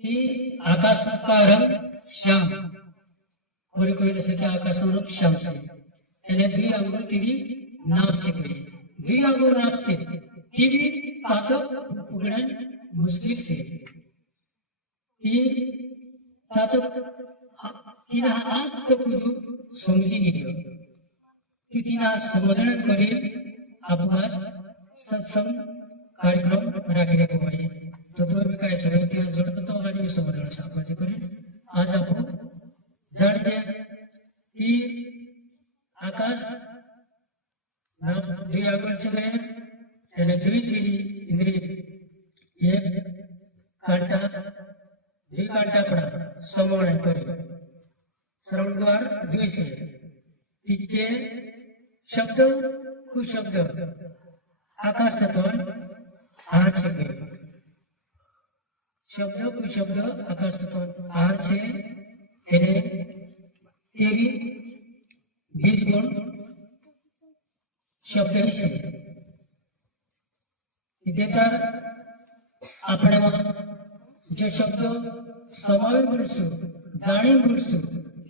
कि आकाश का रंग श्याम, कोई कोई जैसे कि आकाश का रंग श्याम से यानी दुई अंगुल तेरी नाप से कोई दुई अंगुल नाप से टीवी चातक पकड़न मुश्किल से ये चातक तिना आज तो कुछ समझी नहीं दियो कि तिना समझन करे अपना सत्संग कार्यक्रम राखिने को भाई तो दोर भी काय सगळं ते जोडतो तो आज मी समजलं सापाचे करे आज आपण जाणजे की आकाश नाम दुई आगळ से गए यानी दुई तेरी इंद्रिय एक कांटा दुई कांटा पड़ा समोरण करे श्रवण द्वार दुई से तिचे शब्द कुशब्द आकाश तत्व आहार से गए शब्द कुशब्द आकाश तत्व आहार से यानी तेरी बीज गुण शब्द ही से देता अपने जो शब्द समावे बोलसु जाणी बोलसु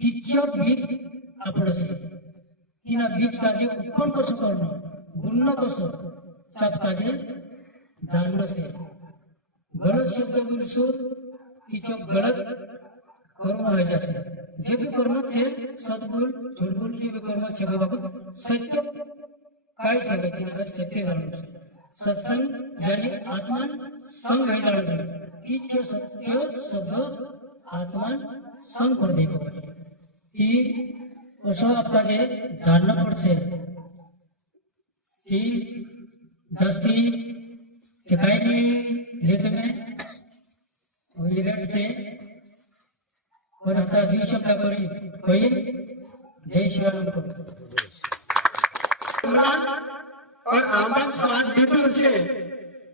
किच्छ बीज आपण से किना बीज काजे उत्पन्न कसं करणं गुण कसं चाप काजे जाणणं से गलत शब्द बोलसु किच्छ गलत कर्म व्हायचे असे जे भी कर्म छे सद्गुण झूठगुण जे भी कर्म छे बाबा सत्य काय सांगे की सत्य जाणून सत्संग ज्याने आत्मान संग है जाणून की जो सत्य शब्द आत्मान संग कर देखो की असं आपका जे जानना पड़से कि जास्ती के काय नहीं लेते में और इरेट से और आता द्वि शब्द करी कोई जय शिवानंद को और आमन स्वाद घेतो छे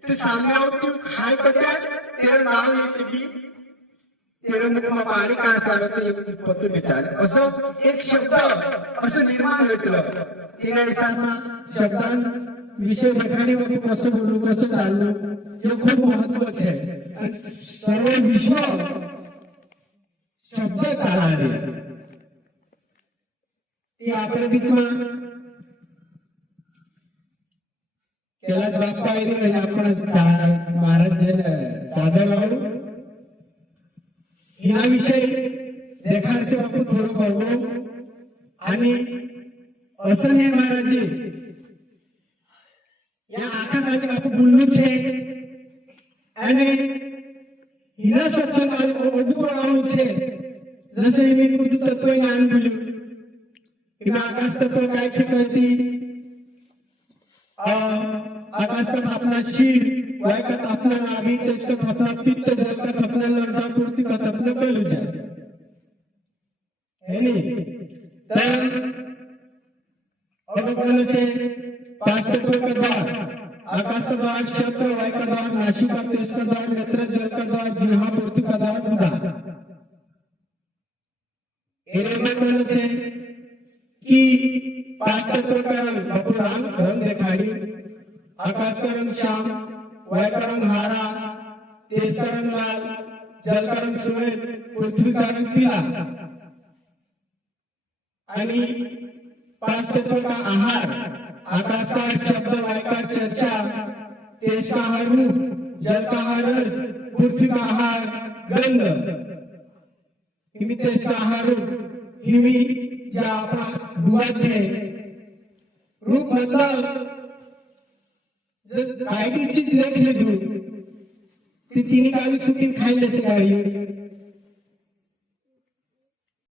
ते सामने आवती खाय कत्या तेरे नाम येते भी तेरे मुखमा पाणी का असावे ते एक पत्र विचार असं एक शब्द असं निर्माण होतलं तिने हिसाबना शब्दां विषय देखाडी वखत कसं बोलू कसं चालू हे खूप महत्त्वाचं आहे आणि सर्व विश्व शब्द चालावे ते आपल्या बीचમાં कैलाश बापा आई आपण महाराज चादरवाळू या विषयी देखाडसे बापू थोडं बोललो आणि असं नाही महाराज या आखा काजे बापू बोललो छे आणि हिना सत्संग ओढू बोलावलं छे जसं मी कुठ तत्व ज्ञान बोल्યું हिना आकाश तत्व काय छे कळती आकाश का अपना शीर वाय का अपना नाभि तेज का अपना पित्त जल का अपना लंडा पूर्ति का अपना कलेजा है नहीं तर अब कहने से पांच तत्वों का द्वार आकाश का द्वार क्षेत्र वाय का द्वार नासिका तेज का द्वार नेत्र जल का द्वार जिह्वा पूर्ति का द्वार उदार इन्हें कहने से कि पांच तत्व का रंग दिखाई आकाश का रंग श्याम वाय का रंग हरा तेज का रंग लाल जल का रंग श्वेत पृथ्वी का रंग पीला आणि पांच तत्व का आहार आकाश का शब्द वाय का चर्चा तेज का आहार रूप जल का आहार रस पृथ्वी का आहार गंध हिमी तेज का आहार रूप हिमी ज्या आपला डुआत छे रूप मतलब जर काय भी चीज देख ले दू ती तीन काली चुकीन खाई ले से गाड़ी